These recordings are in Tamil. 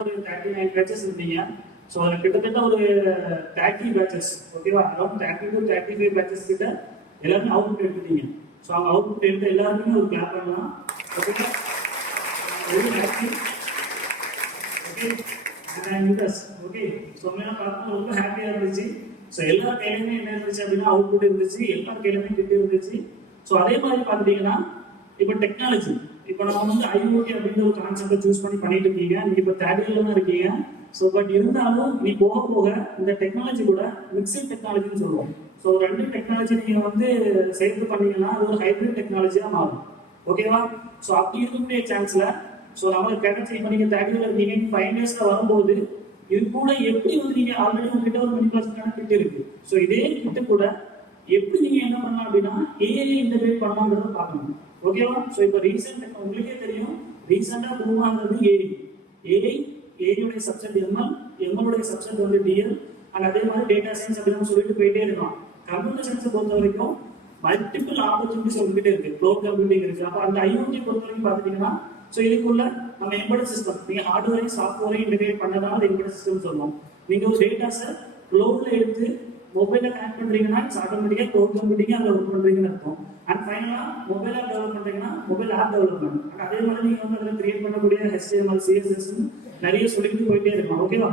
ஒரு 39 பேச்சஸ் இருந்தீங்க. ஸோ அதில் கிட்டத்தட்ட ஒரு 30 பேச்சஸ், ஓகேவா, அரௌண்ட் 30 to 35 பேச்சஸ் கிட்ட எல்லாருமே அவுட் எடுத்துட்டீங்க. ஸோ அவங்க அவுட் எடுத்து எல்லாருக்குமே ஒரு கிளாப் பண்ணலாம். ஓகேவா, very happy. Okay, okay. So உண்மையாக பார்க்கும்போது ரொம்ப ஹாப்பியாக இருந்துச்சு. ஸோ எல்லா கையிலுமே என்ன இருந்துச்சு அப்படின்னா அவுட்புட் இருந்துச்சு, எல்லா கையிலுமே கிட்ட இருந்துச்சு. ஸோ அதே மாதிரி பார்த்துட்டீங்கன்னா இப்போ டெக்னாலஜி, இப்போ நம்ம வந்து ஐஓடி அப்படின்ற ஒரு கான்செப்டை சூஸ் பண்ணிட்டு இருக்கீங்க. நீங்க இப்போ தேர்ட் இயர்ல தான் இருக்கீங்க. ஸோ பட் இருந்தாலும் நீ போக போக இந்த டெக்னாலஜி கூட மிக்சிங் டெக்னாலஜின்னு சொல்லுவோம். ஸோ ரெண்டு டெக்னாலஜி நீங்க வந்து சேர்த்து பண்ணீங்கன்னா அது ஒரு ஹைபிரிட் டெக்னாலஜியா மாறும். ஓகேவா? ஸோ அப்படி இருக்கக்கூடிய சான்ஸ்ல ஸோ நமக்கு கிடைச்சி இப்போ நீங்க தேர்ட் இயர்ல இருக்கீங்க, 5 இயர்ஸ்ல வரும்போது இது கூட எப்படி வந்து நீங்க ஆல்ரெடி உங்ககிட்ட ஒரு மினி கிளாஸ்க்கான கிட் இருக்கு. ஸோ இதே கிட்ட கூட எப்படி நீங்க என்ன பண்ணலாம் அப்படின்னா ஏஐ இன்டகிரேட் பண்ணலாம்ன்றத பார்க்கணும். ஓகேவா? ஸோ இப்போ ரீசெண்ட் உங்களுக்கே தெரியும், ரீசெண்டா ப்ரூவ் ஆனது ஏஐயோடைய சப்ஜெக்ட் எம்எல்லுடைய சப்ஜெக்ட் வந்து டிஎல், அண்ட் அதே மாதிரி டேட்டா சயின்ஸ் அப்படின்னு சொல்லிட்டு போயிட்டே இருக்கோம். கம்ப்யூட்டர் சயின்ஸை பொறுத்த வரைக்கும் மல்டிபிள் ஆப்பர்ச்சுனிட்டிஸ் உங்ககிட்ட இருக்கு, க்ளவுட் கம்ப்யூட்டிங் இருக்கு. அப்போ அந்த ஐஓடி பொறுத்த வரைக்கும் பார்த்துட்டீங்கன்னா ஸோ இதுக்குள்ள நம்ம எம்பெடட் சிஸ்டம், நீங்க ஹார்ட்வேரையும் சாஃப்ட்வேரையும் இன்டகிரேட் பண்ணதால எம்பெடட் சிஸ்டம் சொல்லணும். நீங்க ஒரு டேட்டாஸை க்ளவுட்ல எடுத்து மொபைல கனெக்ட் பண்றீங்கன்னா இட்ஸ் ஆட்டோமேட்டிக்கா க்ளவுட் கம்ப்யூட்டிங் அதில் ஒர்க் பண்றீங்கன்னு அர்த்தம். அண்ட் ஃபைனலா மொபைல் ஆப் டெவலப் பண்றீங்கன்னா மொபைல் ஆப் டெவலப்மெண்ட், அண்ட் அதே மாதிரி நீங்க வந்து அதில் கிரியேட் பண்ணக்கூடிய HTML CSS நிறைய சொல்லிட்டு போயிட்டே இருக்கலாம். ஓகேவா?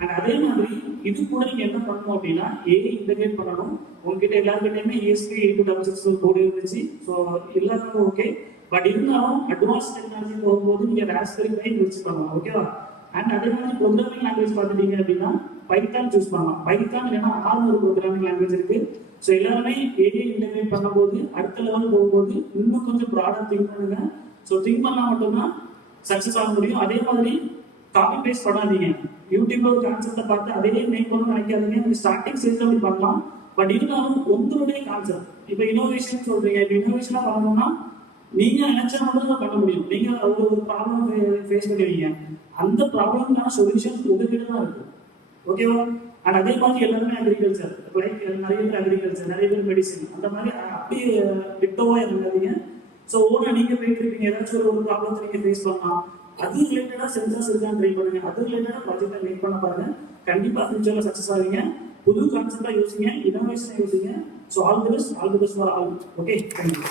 அண்ட் அதே மாதிரி இது கூட நீங்க என்ன பண்ணணும் அப்படின்னா ஏஐ இன்டகிரேட் பண்ணணும். உங்ககிட்ட எல்லாருக்கிட்டையுமே ESP8266 கோடு இருந்துச்சு. ஸோ எல்லாருக்கும் ஓகே. பட் இருந்தாலும் அட்வான்ஸ் டெக்னாலஜி போகும்போது நீங்க ராஸ்பெரி பை யூஸ் பண்ணலாம். ஓகேவா? அண்ட் அதே மாதிரி ப்ரோக்ராமிங் லாங்குவேஜ் பார்த்துட்டீங்க அப்படின்னா பைத்தான் சூஸ் பண்ணலாம். பைத்தான் இல்லைன்னா ஆர்னு ஒரு ப்ரோக்ராமிங் லாங்குவேஜ் இருக்கு. ஸோ எல்லாருமே ஏஐ இன்டகிரேட் பண்ணும்போது அடுத்த லெவல் போகும்போது இன்னும் கொஞ்சம் ப்ராடா திங்க் பண்ணுங்க. ஸோ திங்க் பண்ணா மட்டும்தான் சக்சஸ் ஆக முடியும். அதே மாதிரி காப்பி பேஸ்ட் பண்ணாதீங்க. யூடியூப்ல ஒரு கான்செப்டை பார்த்து அதே மேக் பண்ணணும்னு நினைக்காதீங்க. ஸ்டார்டிங் ஸ்டேஜ்ல அப்படி பண்ணலாம். பட் இருந்தாலும் உங்களுடைய கான்செப்ட், இப்போ இனோவேஷன் சொல்றீங்க, இப்போ இனோவேஷனா பண்ணணும்னா நீங்க நினைச்சா மட்டும் தான் பண்ண முடியும். நீங்க ஒரு ப்ராப்ளம் ஃபேஸ் பண்ணுவீங்க, அந்த ப்ராப்ளம்க்கான சொல்யூஷன் உங்ககிட்ட தான் இருக்கும். ஓகேவா? அண்ட் அதே மாதிரி எல்லாருமே அக்ரிகல்ச்சர், லைக் நிறைய பேர் அக்ரிகல்ச்சர், நிறைய பேர் மெடிசின், அந்த மாதிரி அப்படியே டிட்டோவா இறங்காதீங்க. ஸோ ஓனா நீங்க போயிட்டு இருப்பீங்க, ஏதாச்சும் ஒரு ப்ராப்ளத்தை நீங்க ஃபேஸ் பண்ணலாம், அது ரிலேட்டடா சென்சார்ஸ் இருக்கான்னு ட்ரை பண்ணுங்க, அது ரிலேட்டடா ப்ராஜெக்டை மேக் பண்ண பாருங்க. கண்டிப்பா ஃபியூச்சர்ல சக்சஸ் ஆவீங்க. புது கான்செப்டா யோசிங்க, இனோவேஷனை யோசிங்க. So all the best for all. Okay, thank you.